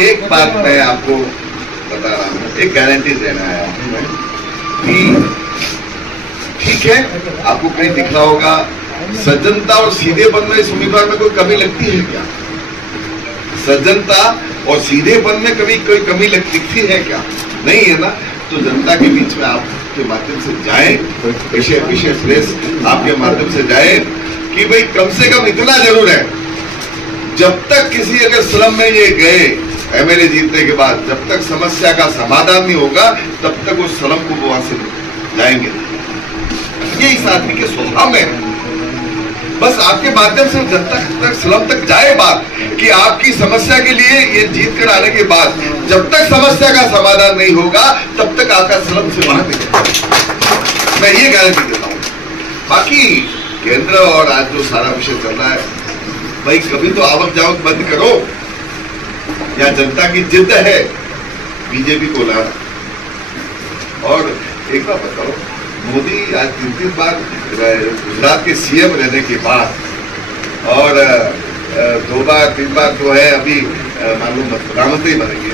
एक बात मैं आपको बता रहा हूँ, एक गारंटी देना है कि ठीक है, आपको कहीं दिखना होगा सज्जनता और सीधेपन में इस उम्मीदवार में कोई कमी लगती है क्या? सज्जनता और सीधेपन में कभी कोई कमी दिखती है क्या? नहीं है ना। तो जनता के बीच में आपके माध्यम से जाए, विशेष प्रेस आपके माध्यम से जाए कि भाई कम से कम इतना जरूर है, जब तक किसी अगर स्लम में ये गए एमएलए जीतने के बाद, जब तक समस्या का समाधान नहीं होगा तब तक उस स्लम को वहां से जाएंगे। ये इस आदमी के स्वभाव में है। बस आपके माध्यम से जब तक स्लम तक जाए बात कि आपकी समस्या के लिए ये जीत कर आने के बाद जब तक समस्या का समाधान नहीं होगा तब तक आपका स्लम से वहां नहीं। मैं ये गारंटी देता हूं। बाकी केंद्र और आज जो सारा विषय चल रहा है, भाई कभी तो आवक जावक बंद करो, या जनता की जिद है बीजेपी को लाना। और एक बात बताओ, मोदी आज 3 बार गुजरात के सीएम रहने के बाद और 2 बार 3 बार जो है अभी मालूम प्रधानमंत्री बनेंगे,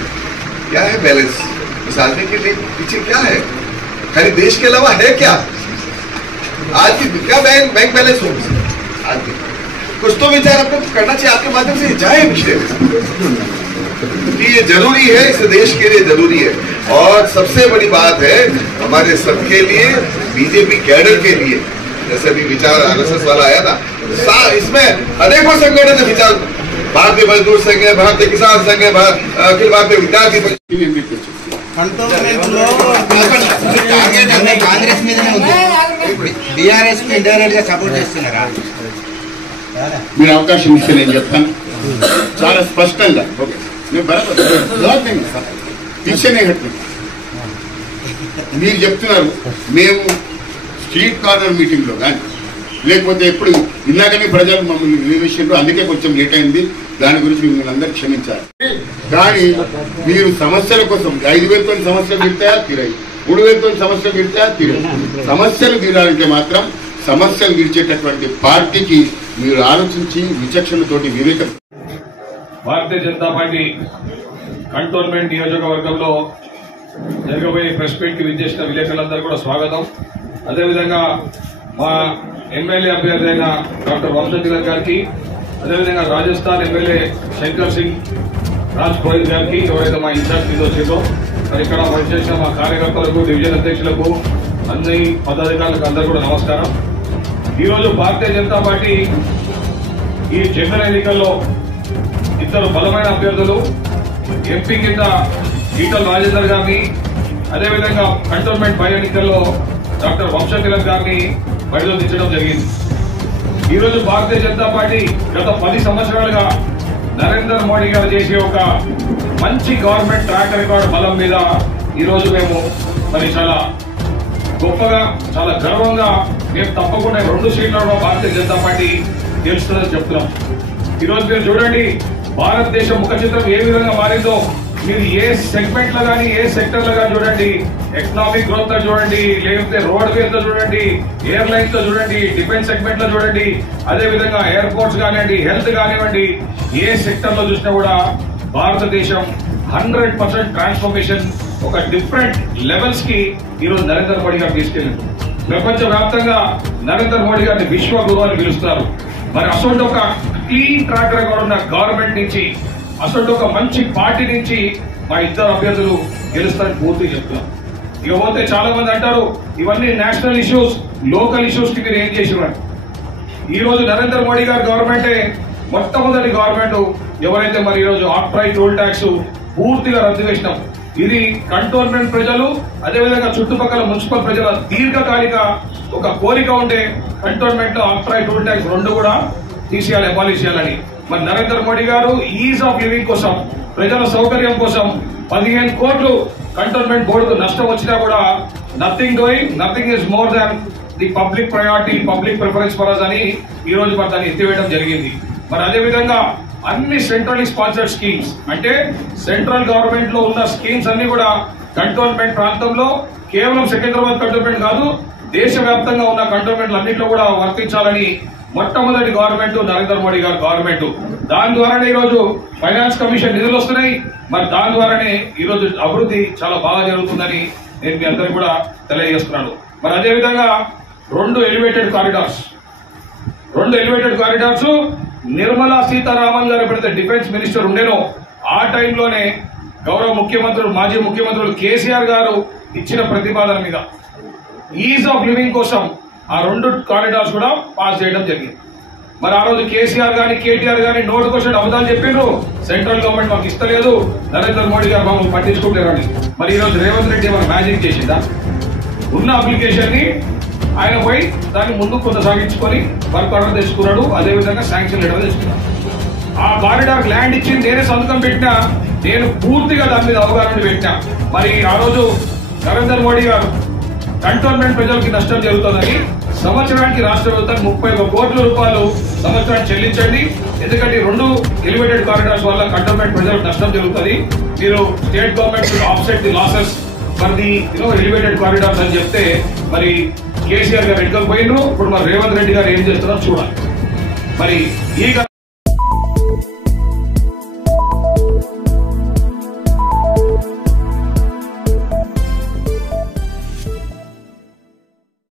क्या है बैलेंस इस आदमी के लिए? पीछे क्या है? खाली देश के अलावा है क्या? आज की क्या बैंक बैलेंस हो? आज भी कुछ तो विचार आपको करना चाहिए, आपके माध्यम से जाए विषय कि ये जरूरी है, इस देश के लिए जरूरी है। और सबसे बड़ी बात है हमारे सबके लिए, बीजेपी कैडर के लिए, जैसे अभी विचार आरएसएस वाला आया ना, इसमें अनेकों संगठन है विचार, भारतीय मजदूर संघ है, भारतीय किसान संघ है, अखिल भारतीय विद्यार्थी कांग्रेस बीआरएस ఇండైరెక్ట్ గా సపోర్ట్ చేస్తున్నారా? మీరు అవకాశం ఇస్తే నేను చెప్తాను చాలా స్పష్టంగా. నేను బరాబర్ పిచ్చనే కట్టిన మీరు చెప్తున్నారు, మేము స్ట్రీట్ కార్నర్ మీటింగ్ లో కానీ లేకపోతే ఎప్పుడు ఇందాకనే ప్రజలు మమ్మల్ని నిలవేసిండ్రు, అందుకే కొంచెం లేట్ అయింది, దాని గురించి మిమ్మల్ని అందరూ క్షమించాలి. కానీ మీరు సమస్యల కోసం 5,000తో సమస్యలు తీర్తాయా తీరాయి, 3,000తో సమస్యలు తీర్తాయా తీరాయి. సమస్యలు తీరాలంటే మాత్రం సమస్యలు తీర్చేటటువంటి పార్టీకి మీరు ఆలోచించి విచక్షణతోటి వివేకం. భారతీయ జనతా పార్టీ కంటోన్మెంట్ నియోజకవర్గంలో జరగబోయే ప్రెస్ మీట్ కి విచ్చేసిన విలేకరులందరూ కూడా స్వాగతం. అదేవిధంగా మా ఎమ్మెల్యే అభ్యర్థి అయిన డాక్టర్ వంశతిలక్ గారికి, అదేవిధంగా రాజస్థాన్ ఎమ్మెల్యే శంకర్ సింగ్ రాజ్పురోహిత్ గారికి, ఎవరైతే మా ఇన్ఛార్జ్ మీద వచ్చిందో, మరి ఇక్కడ పనిచేసిన మా కార్యకర్తలకు, డివిజన్ అధ్యక్షులకు, అన్ని పదాధికారులకు అందరూ కూడా నమస్కారం. ఈరోజు భారతీయ జనతా పార్టీ ఈ జనరల్ ఎన్నికల్లో 2 బలమైన అభ్యర్థులు, ఎంపీ కింద ఈటల రాజేందర్ గారిని, అదేవిధంగా కంటోన్మెంట్ బై ఎన్నికల్లో డాక్టర్ వంశతిలక్ గారిని బరిలో దించడం జరిగింది. ఈరోజు భారతీయ జనతా పార్టీ గత 10 సంవత్సరాలుగా నరేంద్ర మోడీ గారు చేసే ఒక మంచి గవర్నమెంట్ ట్రాక్ రికార్డు బలం మీద ఈరోజు మేము మరి చాలా గొప్పగా, చాలా గర్వంగా మేము తప్పకుండా 2 సీట్లలో భారతీయ జనతా పార్టీ గెలుస్తుందని చెప్తున్నాం. ఈరోజు మీరు చూడండి, భారతదేశం ముఖ చిత్రం ఏ విధంగా మారిందో మీరు ఏ సెగ్మెంట్ లో కానీ, ఏ సెక్టర్ లో కానీ చూడండి, ఎకనామిక్ గ్రోత్ లో చూడండి, లేకపోతే రోడ్వేస్ లో చూడండి, ఎయిర్లైన్స్ లో చూడండి, డిఫెన్స్ సెగ్మెంట్ లో చూడండి, అదేవిధంగా ఎయిర్పోర్ట్స్ కానివ్వండి, హెల్త్ కానివ్వండి, ఏ సెక్టర్ లో చూసినా కూడా భారతదేశం 100% ట్రాన్స్ఫర్మేషన్ ఒక డిఫరెంట్ లెవెల్స్ కి ఈరోజు నరేంద్ర మోడీ గారు తీసుకెళ్లారు. ప్రపంచ వ్యాప్తంగా నరేంద్ర మోడీ గారిని విశ్వగురు అని పిలుస్తారు. మరి అసలు ఒక క్లీన్ ట్రాక్ రికార్డ్ ఉన్న గవర్నమెంట్ నుంచి, అసలు ఒక మంచి పార్టీ నుంచి మా 2 అభ్యర్థులు గెలుస్తారని పూర్తి చెప్తున్నారు. ఇకపోతే చాలా మంది అంటారు ఇవన్నీ నేషనల్ ఇష్యూస్, లోకల్ ఇష్యూస్ కి మీరు ఏం చేసేవారు? ఈ రోజు నరేంద్ర మోడీ గారి గవర్నమెంటే మొట్టమొదటి గవర్నమెంట్ ఎవరైతే మరి ఈ రోజు ఆక్ట్రాయ్ టోల్ ట్యాక్స్ పూర్తిగా రద్దు చేసినాం. ఇది కంటోన్మెంట్ ప్రజలు, అదేవిధంగా చుట్టుపక్కల మున్సిపల్ ప్రజల దీర్ఘకాలిక ఒక కోరిక ఉంటే కంటోన్మెంట్ లో ఆక్ట్రాయ్ టోల్ ట్యాక్స్ 2 కూడా తీసేయాలి, అబాలిష్ చేయాలని. మరి నరేంద్ర మోడీ గారు ఈజ్ ఆఫ్ లివింగ్ కోసం, ప్రజల సౌకర్యం కోసం 15 కోట్లు కంటోన్మెంట్ బోర్డుకు నష్టం వచ్చినా కూడా nothing doing, nothing is more than the public priority, public preference for us అని ఈ రోజు మరి దాన్ని ఎత్తివేయడం జరిగింది. మరి అదేవిధంగా అన్ని సెంట్రల్లీ స్పాన్సర్డ్ స్కీమ్స్, అంటే సెంట్రల్ గవర్నమెంట్ లో ఉన్న స్కీమ్స్ అన్ని కూడా కంటోన్మెంట్ ప్రాంతంలో, కేవలం సికింద్రాబాద్ కంటోన్మెంట్ కాదు, దేశవ్యాప్తంగా ఉన్న కంటోన్మెంట్లు అన్నింటిలో కూడా వర్తించాలని మొట్టమొదటి గవర్నమెంట్ నరేంద్ర మోడీ గారి గవర్నమెంట్. దాని ద్వారానే ఈరోజు ఫైనాన్స్ కమిషన్ నిధులు వస్తున్నాయి. మరి దాని ద్వారానే ఈరోజు అభివృద్ధి చాలా బాగా జరుగుతుందని నేను మీ అందరికీ కూడా తెలియజేస్తున్నాను. మరి అదేవిధంగా 2 ఎలివేటెడ్ కారిడార్స్ నిర్మలా సీతారామన్ గారు ఎప్పుడైతే డిఫెన్స్ మినిస్టర్ ఉండేనో ఆ టైంలోనే గౌరవ ముఖ్యమంత్రులు మాజీ ముఖ్యమంత్రులు కేసీఆర్ గారు ఇచ్చిన ప్రతిపాదన మీద ఈజ్ ఆఫ్ లివింగ్ కోసం ఆ 2 కారిడార్స్ కూడా పాస్ చేయడం జరిగింది. మరి ఆ రోజు కేసీఆర్ గాని కేటీఆర్ గాని నోటుకొచ్చిన అబద్ధాలు చెప్పిండ్రు, సెంట్రల్ గవర్నమెంట్ మాకు ఇస్తలేదు, నరేంద్ర మోడీ గారు మమ్మల్ని పట్టించుకుంటారని. మరి ఈ రోజు రేవంత్ రెడ్డి మన మ్యాజిక్ చేసిందా? ఉన్న అప్లికేషన్ ని ఆయన పోయి దాన్ని ముందుకు కొనసాగించుకొని వర్క్ ఆర్డర్ తెచ్చుకున్నాడు. అదేవిధంగా శాంక్షన్ లెటర్ తెచ్చుకున్నాడు. ఆ కారిడార్ ల్యాండ్ ఇచ్చి నేనే సంతకం పెట్టినా, నేను పూర్తిగా దాని మీద అవగాహన పెట్టినా. మరి ఆ రోజు నరేంద్ర మోడీ గారు కంటోన్మెంట్ ప్రజలకి నష్టం జరుగుతుందని సంవత్సరానికి రాష్ట్ర ప్రభుత్వం 31 కోట్ల రూపాయలు సంవత్సరానికి చెల్లించండి. ఎందుకంటే 2 ఎలివేటెడ్ కారిడార్స్ వల్ల కంటోన్మెంట్ ప్రజలకు నష్టం జరుగుతుంది. మీరు state government offset the losses for the elevated corridors అని చెప్తే మరి కేసీఆర్ గారు ఎన్నికలు పోయినరు. ఇప్పుడు మరి రేవంత్ రెడ్డి గారు ఏం చేస్తున్నారో చూడాలి. మరి ఈ